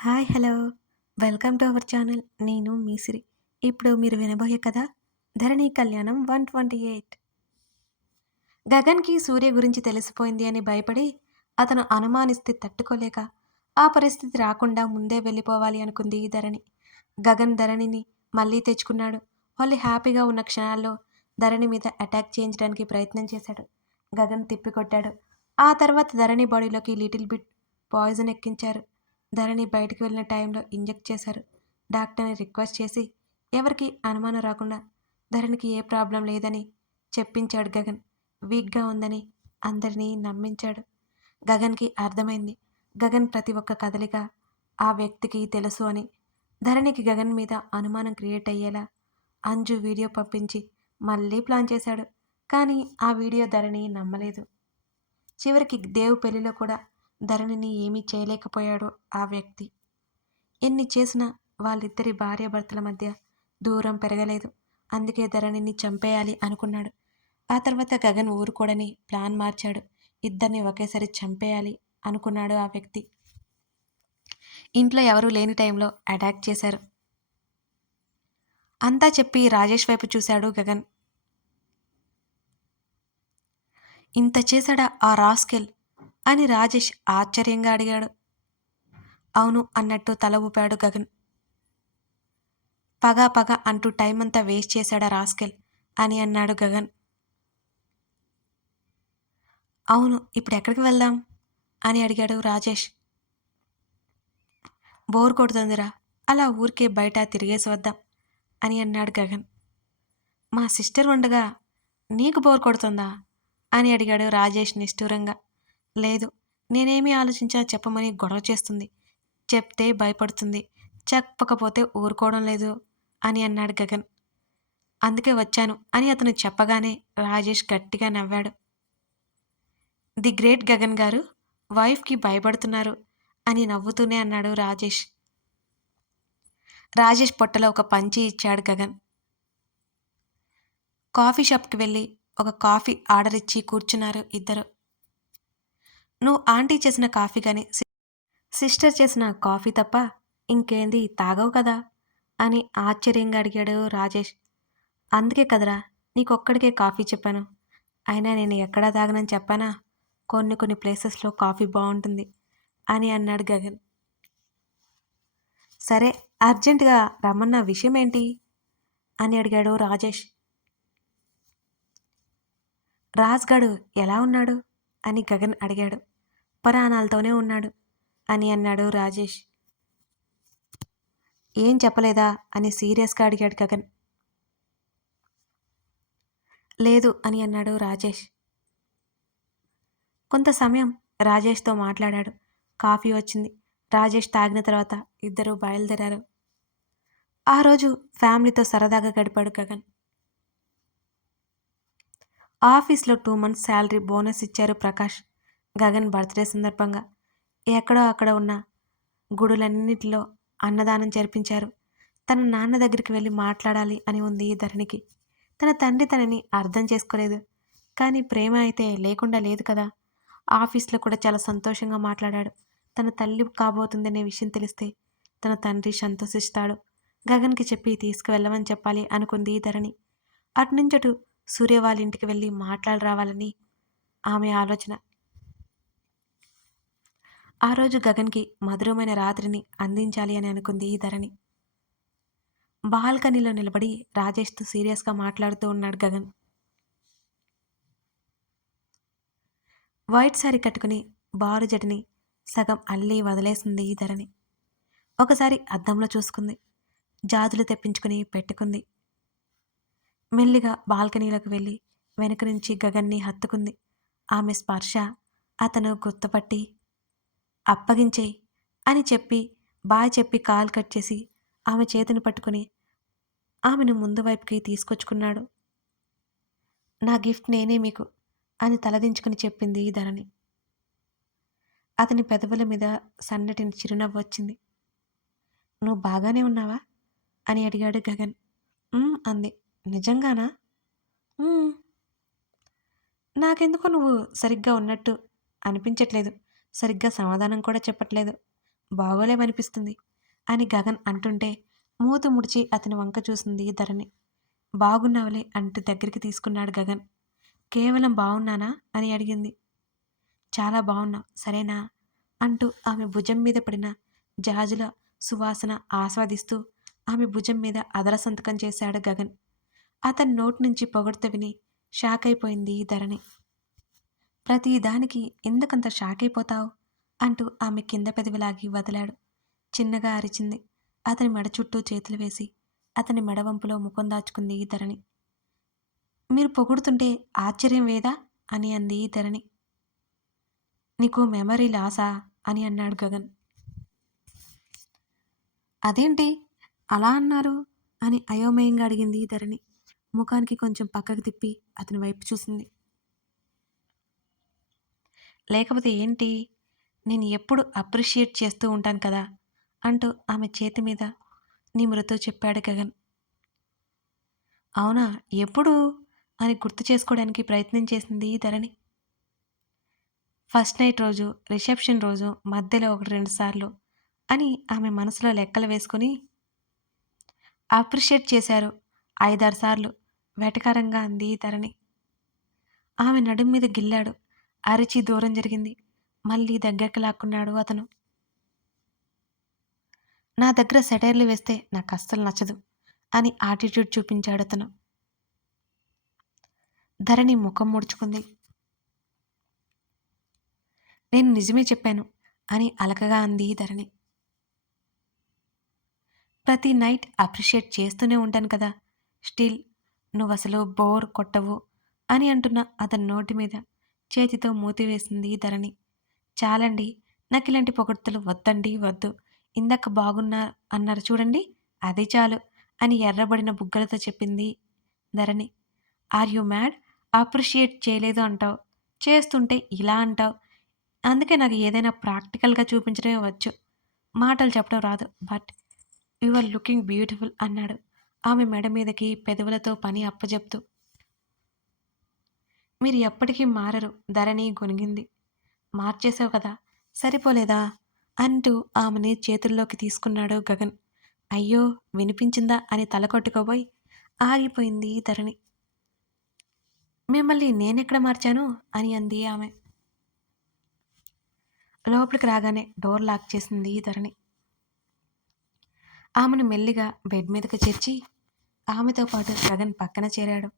Hi hello. Welcome to our channel. నేను మీసిరి. ఇప్పుడు మీరు వినబోయే కథ Dharani Kalyanam one twenty eight. గగన్కి Surya గురించి తెలిసిపోయింది అని భయపడి అతను అనుమానిస్తే తట్టుకోలేక ఆ పరిస్థితి రాకుండా ముందే వెళ్ళిపోవాలి అనుకుంది ధరణి. గగన్ ధరణిని మళ్ళీ తెచ్చుకున్నాడు. వాళ్ళు హ్యాపీగా ఉన్న క్షణాల్లో ధరణి మీద అటాక్ చేయించడానికి ప్రయత్నం చేశాడు. గగన్ తిప్పికొట్టాడు. ఆ తర్వాత ధరణి బాడీలోకి లిటిల్ బిట్ పాయిజన్ ఎక్కించారు. ధరణి బయటికి వెళ్ళిన టైంలో ఇంజెక్ట్ చేశారు. డాక్టర్ని రిక్వెస్ట్ చేసి ఎవరికి అనుమానం రాకుండా ధరణికి ఏ ప్రాబ్లం లేదని చెప్పించాడు గగన్. వీక్గా ఉందని అందరినీ నమ్మించాడు. గగన్కి అర్థమైంది. గగన్ ప్రతి ఒక్క కదలిక ఆ వ్యక్తికి తెలుసు అని. ధరణికి గగన్ మీద అనుమానం క్రియేట్ అయ్యేలా అంజు వీడియో పంపించి మళ్ళీ ప్లాన్ చేశాడు. కానీ ఆ వీడియో ధరణి నమ్మలేదు. చివరికి దేవు పెళ్ళిలో కూడా ధరణిని ఏమీ చేయలేకపోయాడు ఆ వ్యక్తి. ఎన్ని చేసినా వాళ్ళిద్దరి భార్యాభర్తల మధ్య దూరం పెరగలేదు. అందుకే ధరణిని చంపేయాలి అనుకున్నాడు. ఆ తర్వాత గగన్ ఊరుకోడని ప్లాన్ మార్చాడు. ఇద్దరిని ఒకేసారి చంపేయాలి అనుకున్నాడు ఆ వ్యక్తి. ఇంట్లో ఎవరూ లేని టైంలో అటాక్ చేశారు. అంతా చెప్పి రాజేష్ వైపు చూశాడు గగన్. ఇంత చేశాడా ఆ రాస్కెల్? అని రాజేష్ ఆశ్చర్యంగా అడిగాడు. అవును అన్నట్టు తల ఊపాడు గగన్. పగా పగ అంటూ టైం అంతా వేస్ట్ చేశాడా రాస్కెల్ అని అన్నాడు గగన్. అవును ఇప్పుడు ఎక్కడికి వెళ్దాం? అని అడిగాడు రాజేష్. బోర్ కొడుతుందిరా అలా ఊరికే బయట తిరిగేసి వద్దాం అని అన్నాడు గగన్. మా సిస్టర్ ఉండగా నీకు బోర్ కొడుతుందా? అని అడిగాడు రాజేష్ నిష్ఠూరంగా. లేదు నేనేమీ ఆలోచించా చెప్పమని గొడవ చేస్తుంది. చెప్తే భయపడుతుంది. చెప్పకపోతే ఊరుకోవడం లేదు అని అన్నాడు గగన్. అందుకే వచ్చాను అని అతను చెప్పగానే రాజేష్ గట్టిగా నవ్వాడు. ది గ్రేట్ గగన్ గారు వైఫ్కి భయపడుతున్నారు అని నవ్వుతూనే అన్నాడు రాజేష్. రాజేష్ పొట్టలో ఒక పంచి ఇచ్చాడు గగన్. కాఫీ షాప్కి వెళ్ళి ఒక కాఫీ ఆర్డర్ ఇచ్చి కూర్చున్నారు ఇద్దరు. నువ్వు ఆంటీ చేసిన కాఫీ కానీ సిస్టర్ చేసిన కాఫీ తప్ప ఇంకేంది తాగవు కదా? అని ఆశ్చర్యంగా అడిగాడు రాజేష్. అందుకే కదరా నీకొక్కడికే కాఫీ చెప్పాను. అయినా నేను ఎక్కడా తాగనని చెప్పానా? కొన్ని కొన్ని ప్లేసెస్లో కాఫీ బాగుంటుంది అని అన్నాడు గగన్. సరే అర్జెంటుగా రమ్మన్న విషయం ఏంటి అని అడిగాడు రాజేష్. రాజ్గాడు ఎలా ఉన్నాడు? అని గగన్ అడిగాడు. ప్రాణాలతోనే ఉన్నాడు అని అన్నాడు రాజేష్. ఏం చెప్పలేదా? అని సీరియస్గా అడిగాడు గగన్. లేదు అని అన్నాడు రాజేష్. కొంత సమయం రాజేష్తో మాట్లాడాడు. కాఫీ వచ్చింది. రాజేష్ తాగిన తర్వాత ఇద్దరు బయలుదేరారు. ఆ రోజు ఫ్యామిలీతో సరదాగా గడిపాడు గగన్. ఆఫీస్లో టూ మంత్స్ శాలరీ బోనస్ ఇచ్చారు ప్రకాష్. గగన్ బర్త్డే సందర్భంగా ఎక్కడో అక్కడ ఉన్న గుడులన్నిటిలో అన్నదానం జరిపించారు. తన నాన్న దగ్గరికి వెళ్ళి మాట్లాడాలి అని ఉంది ధరణికి. తన తండ్రి తనని అర్థం చేసుకోలేదు. కానీ ప్రేమ అయితే లేకుండా లేదు కదా. ఆఫీస్లో కూడా చాలా సంతోషంగా మాట్లాడాడు. తన తల్లి కాబోతుందనే విషయం తెలిస్తే తన తండ్రి సంతోషిస్తాడు. గగన్కి చెప్పి తీసుకువెళ్ళమని చెప్పాలి అనుకుంది ధరణి. అటునుంచటు సూర్య వాళ్ళ ఇంటికి వెళ్ళి మాట్లాడి రావాలని ఆమె ఆలోచన. ఆ రోజు గగన్కి మధురమైన రాత్రిని అందించాలి అని అనుకుంది ఈ ధరణి. బాల్కనీలో నిలబడి రాజేష్తో సీరియస్గా మాట్లాడుతూ ఉన్నాడు గగన్. వైట్ శారీ కట్టుకుని బారు జడిని సగం అల్లి వదిలేసింది ఈ ధరణి. ఒకసారి అద్దంలో చూసుకుంది. జాజులు తెప్పించుకుని పెట్టుకుంది. మెల్లిగా బాల్కనీలోకి వెళ్ళి వెనుక నుంచి గగన్ని హత్తుకుంది. ఆమె స్పర్శ అతను గుర్తుపట్టి అప్పగించేయి అని చెప్పి బాయ్ చెప్పి కాల్ కట్ చేసి ఆమె చేతిని పట్టుకుని ఆమెను ముందు వైపుకి తీసుకొచ్చుకున్నాడు. నా గిఫ్ట్ నేనే మీకు అని తలదించుకుని చెప్పింది ధరణి. అతని పెదవుల మీద సన్నటి చిరునవ్వు వచ్చింది. నువ్వు బాగానే ఉన్నావా? అని అడిగాడు గగన్. అంది. నిజంగానా? నాకెందుకో నువ్వు సరిగ్గా ఉన్నట్టు అనిపించట్లేదు. సరిగ్గా సమాధానం కూడా చెప్పట్లేదు. బాగోలేమనిపిస్తుంది అని గగన్ అంటుంటే మూత ముడిచి అతని వంక చూసింది ధరణి. బాగున్నావులే అంటూ దగ్గరికి తీసుకున్నాడు గగన్. కేవలం బాగున్నానా అని అడిగింది. చాలా బాగున్నా సరేనా? అంటూ ఆమె భుజం మీద పడిన జాజుల సువాసన ఆస్వాదిస్తూ ఆమె భుజం మీద అదర సంతకం చేశాడు గగన్. అతని నోటి నుంచి పొగడ్త విని షాక్ అయిపోయింది ధరణి. ప్రతి దానికి ఎందుకంత షాక్ అయిపోతావు? అంటూ ఆమె కింద పెదవిలాగి వదిలాడు. చిన్నగా అరిచింది. అతని మెడ చుట్టూ చేతులు వేసి అతని మెడవంపులో ముఖం దాచుకుంది ధరణి. మీరు పొగుడుతుంటే ఆశ్చర్యం వేదా? అని అంది ధరణి. నీకు మెమరీ లాసా? అని అన్నాడు గగన్. అదేంటి? అలా అన్నారు? అని అయోమయంగా అడిగింది ధరణి. ముఖానికి కొంచెం పక్కకు తిప్పి అతని వైపు చూసింది. లేకపోతే ఏంటి? నేను ఎప్పుడు అప్రిషియేట్ చేస్తూ ఉంటాను కదా? అంటూ ఆమె చేతి మీద నిమురుతో చెప్పాడు గగన్. అవునా? ఎప్పుడు? అని గుర్తు చేసుకోవడానికి ప్రయత్నం చేసింది ధరణి. ఫస్ట్ నైట్ రోజు రిసెప్షన్ రోజు మధ్యలో ఒకటి రెండు సార్లు అని ఆమె మనసులో లెక్కలు వేసుకొని అప్రిషియేట్ చేశారు ఐదారు సార్లు వెటకారంగా అంది ధరణి. ఆమె నడుం మీద గిల్లాడు. అరిచి దూరం జరిగింది. మళ్ళీ దగ్గరికి లాక్కున్నాడు అతను. నా దగ్గర సెటైర్లు వేస్తే నాకు అస్సలు నచ్చదు అని ఆటిట్యూడ్ చూపించాడు అతను. ధరణి ముఖం ముడుచుకుంది. నేను నిజమే చెప్పాను అని అలకగా అంది ధరణి. ప్రతి నైట్ అప్రిషియేట్ చేస్తూనే ఉంటాను కదా స్టిల్ నువ్వు అసలు బోర్ కొట్టవు అని అంటున్న అతని నోటి మీద. చేతితో మూతి వేసింది ధరణి. చాలండి నాకు ఇలాంటి పొగడ్తలు వద్దండి వద్దు. ఇందాక బాగున్నా అన్నారు చూడండి అది చాలు అని ఎర్రబడిన బుగ్గలతో చెప్పింది Dharani. Are you mad? Appreciate చేయలేదు అంటావు. చేస్తుంటే ఇలా అంటావు. అందుకే నాకు ఏదైనా ప్రాక్టికల్గా చూపించడమే వచ్చు. మాటలు చెప్పడం రాదు but you are looking beautiful అన్నాడు. ఆమె మెడ మీదకి పెదవులతో పని అప్పజెప్తూ. మీరు ఎప్పటికీ మారరు. ధరణి గొనిగింది మార్చేసావు కదా! సరిపోలేదా? అంటూ ఆమెని చేతుల్లోకి తీసుకున్నాడు గగన్. అయ్యో! వినిపించిందా? అని తల కొట్టుకోబోయి ఆగిపోయింది ధరణి. మిమ్మల్ని నేనెక్కడ మార్చాను? అని అంది ఆమె. లోపలికి రాగానే డోర్ లాక్ చేసింది ధరణి. ఆమెను మెల్లిగా బెడ్ మీదకు చేర్చి ఆమెతో పాటు గగన్ పక్కన చేరాడు.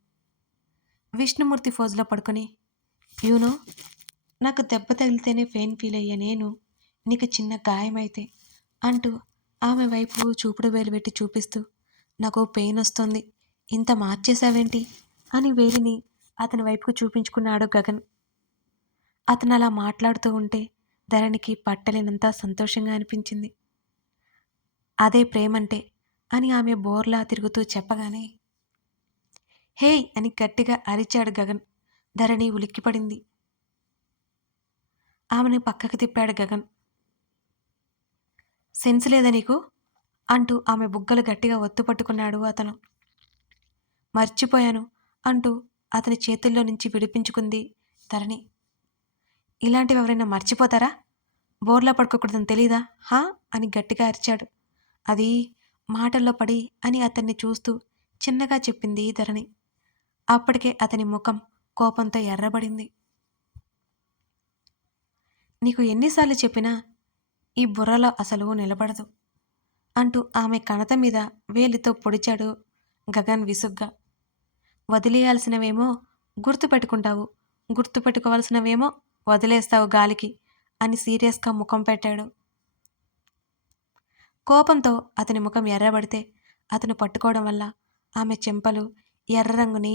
విష్ణుమూర్తి ఫోజులో పడుకొని యూనో నాకు దెబ్బ తగిలితేనే పెయిన్ ఫీల్ అయ్యే నేను నీకు చిన్న గాయమైతే అంటూ ఆమె వైపు చూపుడు వేలు పెట్టి చూపిస్తూ నాకు పెయిన్ వస్తుంది ఇంత మార్చేశావేంటి? అని వేలిని అతని వైపుకు చూపించుకున్నాడు గగన్. అతను అలా మాట్లాడుతూ ఉంటే ధరణికి పట్టలేనంత సంతోషంగా అనిపించింది. అదే ప్రేమంటే అని ఆమె బోర్లా తిరుగుతూ చెప్పగానే హేయ్ అని గట్టిగా అరిచాడు గగన్. ధరణి ఉలిక్కిపడింది. ఆమెను పక్కకు తిప్పాడు గగన్. సెన్స్ లేదా నీకు? అంటూ ఆమె బుగ్గలు గట్టిగా ఒత్తు పట్టుకున్నాడు అతను. మర్చిపోయాను అంటూ అతని చేతుల్లో నుంచి విడిపించుకుంది ధరణి. ఇలాంటివి ఎవరైనా మర్చిపోతారా? బోర్లా పడుకోకూడదని తెలీదా? హా? అని గట్టిగా అరిచాడు. అది మాటల్లో పడి అని అతన్ని చూస్తూ చిన్నగా చెప్పింది ధరణి. అప్పటికే అతని ముఖం కోపంతో ఎర్రబడింది. నీకు ఎన్నిసార్లు చెప్పినా ఈ బుర్రలో అసలు నిలబడదు అంటూ ఆమె కణత మీద వేలితో పొడిచాడు గగన్ విసుగ్గా. వదిలేయాల్సినవేమో గుర్తుపెట్టుకుంటావు గుర్తుపెట్టుకోవాల్సినవేమో వదిలేస్తావు గాలికి అని సీరియస్గా ముఖం పెట్టాడు. కోపంతో అతని ముఖం ఎర్రబడితే అతను పట్టుకోవడం వల్ల ఆమె చెంపలు ఎర్ర రంగుని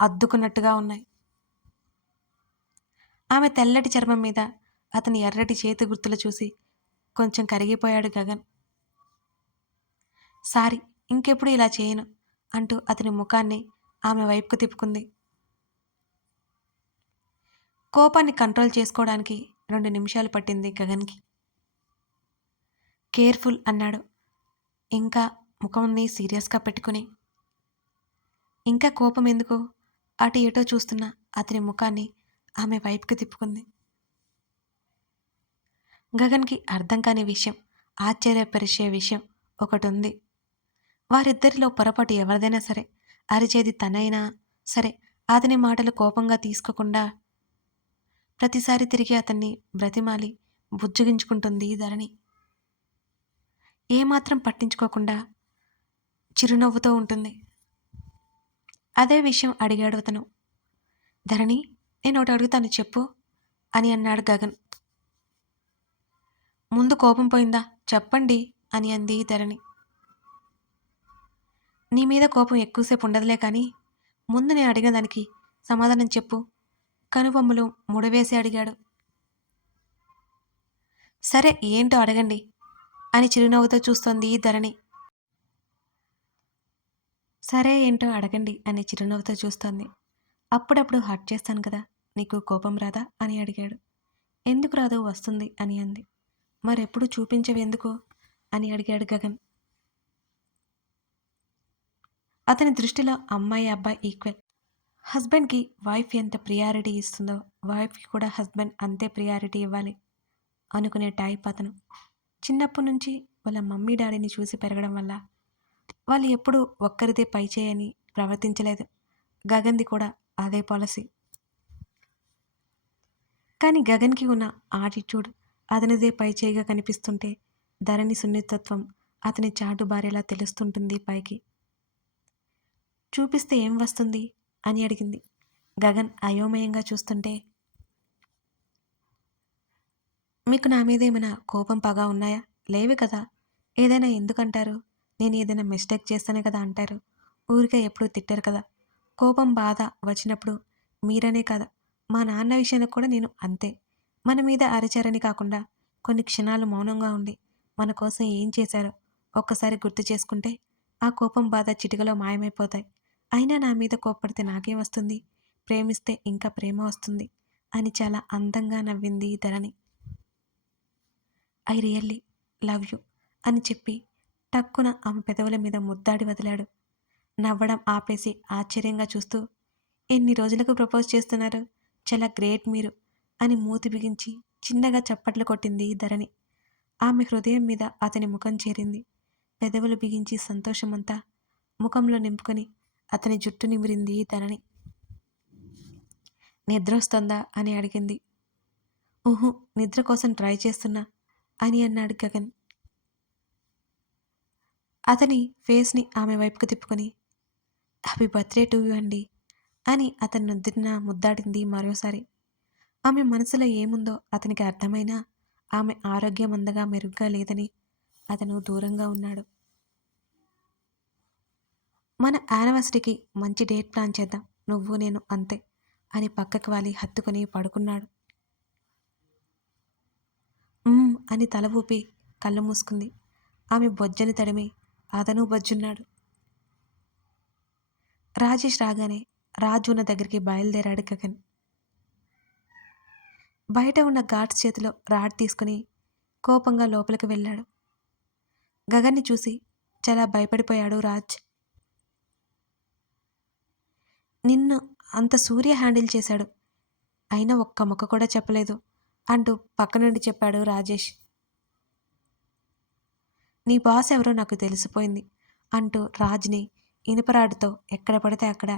అద్దుకున్నట్టుగా ఉన్నాయి. ఆమె తెల్లటి చర్మం మీద అతని ఎర్రటి చేతి గుర్తులు చూసి కొంచెం కరిగిపోయాడు గగన్. సారీ ఇంకెప్పుడు ఇలా చేయను అంటూ అతని ముఖాన్ని ఆమె వైపుకు తిప్పుకుంది. కోపాన్ని కంట్రోల్ చేసుకోవడానికి రెండు నిమిషాలు పట్టింది గగన్కి. కేర్ఫుల్ అన్నాడు. ఇంకా ముఖంని సీరియస్గా పెట్టుకుని. ఇంకా కోపం ఎందుకు? అటు ఇటో చూస్తున్న అతని ముఖాన్ని ఆమె వైపుకి తిప్పుకుంది. గగన్కి అర్థం కాని విషయం ఆశ్చర్యపరిచే విషయం ఒకటి ఉంది వారిద్దరిలో పొరపాటు ఎవరిదైనా సరే అరిచేది తనైనా సరే అతని మాటలు కోపంగా తీసుకోకుండా ప్రతిసారి తిరిగి అతన్ని బ్రతిమాలి బుజ్జగించుకుంటుంది ధరణి. ఏమాత్రం పట్టించుకోకుండా చిరునవ్వుతో ఉంటుంది. అదే విషయం అడిగాడు అతను. ధరణి నేను ఒకటి అడుగుతాను చెప్పు అని అన్నాడు గగన్. ముందు కోపం పోయిందా? చెప్పండి అని అంది ధరణి. నీ మీద కోపం ఎక్కువసేపు ఉండదులే కానీ ముందు నేను అడిగిన దానికి సమాధానం చెప్పు కనుబొమ్మలు ముడవేసి అడిగాడు. సరే ఏంటో అడగండి అని చిరునవ్వుతో చూస్తోంది ధరణి. సరే ఏంటో అడగండి అని చిరునవ్వుతో చూస్తోంది. అప్పుడప్పుడు హర్ట్ చేస్తాను కదా నీకు కోపం రాదా అని అడిగాడు. ఎందుకు రాదో వస్తుంది అని అంది. మరెప్పుడు చూపించవెందుకు అని అడిగాడు గగన్. అతని దృష్టిలో అమ్మాయి అబ్బాయి ఈక్వల్. హస్బెండ్కి వైఫ్ ఎంత ప్రియారిటీ ఇస్తుందో వైఫ్కి కూడా హస్బెండ్ అంతే ప్రియారిటీ ఇవ్వాలి అనుకునే టైప్ అతను. చిన్నప్పటి నుంచి వాళ్ళ మమ్మీ డాడీని చూసి పెరగడం వల్ల వాళ్ళు ఎప్పుడూ ఒక్కరిదే పై చేయని ప్రవర్తించలేదు. గగన్ది కూడా అదే పాలసీ. కానీ గగన్కి ఉన్న ఆటిట్యూడ్ అతనిదే పై చేయిగా కనిపిస్తుంటే ధరణి సున్నితత్వం అతని చాటు భార్యలా తెలుస్తుంటుంది పైకి. చూపిస్తే ఏం వస్తుంది? అని అడిగింది. గగన్ అయోమయంగా చూస్తుంటే మీకు నా మీద ఏమైనా కోపం పగా ఉన్నాయా? లేవు కదా. ఏదైనా ఎందుకంటారు? నేను ఏదైనా మిస్టేక్ చేస్తానే కదా అంటారు. ఊరికే ఎప్పుడూ తిట్టారు కదా. కోపం బాధ వచ్చినప్పుడు మీరనే కదా. మా నాన్న విషయానికి కూడా నేను అంతే. మన మీద అరిచారని కాకుండా కొన్ని క్షణాలు మౌనంగా ఉండి మన కోసం ఏం చేశారో ఒక్కసారి గుర్తు చేసుకుంటే ఆ కోపం బాధ చిటికలో మాయమైపోతాయి. అయినా నా మీద కోప్పడితే నాకేం వస్తుంది? ప్రేమిస్తే ఇంకా ప్రేమ వస్తుంది అని చాలా అందంగా నవ్వింది Dharani. I really love you అని చెప్పి టక్కున ఆమె పెదవుల మీద ముద్దాడి వదిలాడు. నవ్వడం ఆపేసి ఆశ్చర్యంగా చూస్తూ ఎన్ని రోజులకు ప్రపోజ్ చేస్తున్నారు? చాలా గ్రేట్ మీరు అని మూతి బిగించి చిన్నగా చప్పట్లు కొట్టింది ధరణి. ఆమె హృదయం మీద అతని ముఖం చేరింది. పెదవులు బిగించి సంతోషమంతా ముఖంలో నింపుకొని అతని జుట్టు నిమిరింది ధరణి. నిద్ర వస్తుందా అని అడిగింది. ఊహు నిద్ర కోసం ట్రై చేస్తున్నా అని అన్నాడు గగన్. అతని ఫేస్ని ఆమె వైపుకు తిప్పుకొని హ్యాపీ బర్త్డే టు యూ అండి అని అతని నుద్దిన ముద్దాడింది మరోసారి. ఆమె మనసులో ఏముందో అతనికి అర్థమైనా ఆమె ఆరోగ్యం అందగా మెరుగ్గా లేదని అతను దూరంగా ఉన్నాడు. మన యానివర్సరీకి మంచి డేట్ ప్లాన్ చేద్దాం. నువ్వు నేను అంతే అని పక్కకు వాలి హత్తుకొని పడుకున్నాడు. అని తల ఊపి కళ్ళు మూసుకుంది. ఆమె బొజ్జని తడిమి అతను బజ్జున్నాడు. రాజేష్ రాగానే రాజు ఉన్న దగ్గరికి బయలుదేరాడు గగన్. బయట ఉన్న గాడ్స్ చేతిలో రాడ్ తీసుకుని కోపంగా లోపలికి వెళ్ళాడు. గగన్ని చూసి చాలా భయపడిపోయాడు రాజ్. నిన్ను అంత సూర్య హ్యాండిల్ చేశాడు. అయినా ఒక్క ముక్క కూడా చెప్పలేదు అంటూ పక్క నుండి చెప్పాడు రాజేష్. నీ బాస్ ఎవరో నాకు తెలిసిపోయింది అంటూ రాజ్ని ఇనుపరాడుతో ఎక్కడ పడితే అక్కడ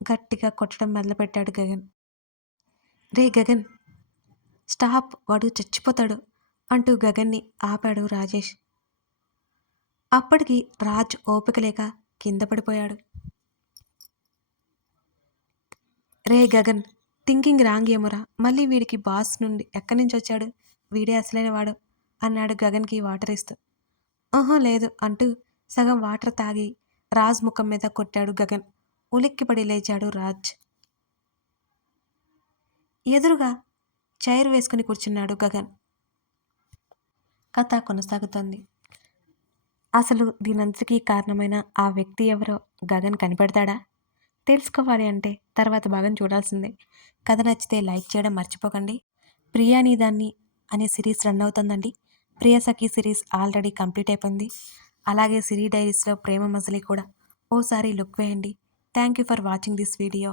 గట్టిగా కొట్టడం మొదలుపెట్టాడు గగన్. రే గగన్! స్టాప్! వాడు చచ్చిపోతాడు అంటూ గగన్ని ఆపాడు రాజేష్. అప్పటికి రాజ్ ఓపిక లేక కింద పడిపోయాడు. రే గగన్! థింకింగ్ రాంగ్ ఏమోరా! మళ్ళీ వీడికి బాస్ నుండి ఎక్కడి నుంచి వచ్చాడు? వీడే అసలైన వాడు అన్నాడు గగన్కి వాటర్ ఇస్తూ ఆహా లేదు అంటూ సగం వాటర్ తాగి రాజ్ ముఖం మీద కొట్టాడు గగన్. ఉలిక్కిపడి లేచాడు రాజ్. ఎదురుగా చైర్ వేసుకుని కూర్చున్నాడు గగన్. కథ కొనసాగుతోంది. అసలు దీనంతటికీ కారణమైన ఆ వ్యక్తి ఎవరో గగన్ కనిపెడతాడా? తెలుసుకోవాలి అంటే తర్వాత భాగం చూడాల్సిందే. కథ నచ్చితే లైక్ చేయడం మర్చిపోకండి. ప్రియాని దాన్ని అనే సిరీస్ రన్ అవుతుందండి. Priya Sakhi series already complete అయిపోయింది. అలాగే సిరీ డైరీస్లో ప్రేమ మజిలీ కూడా. ఓసారి లుక్ వేయండి. Thank you for watching this video.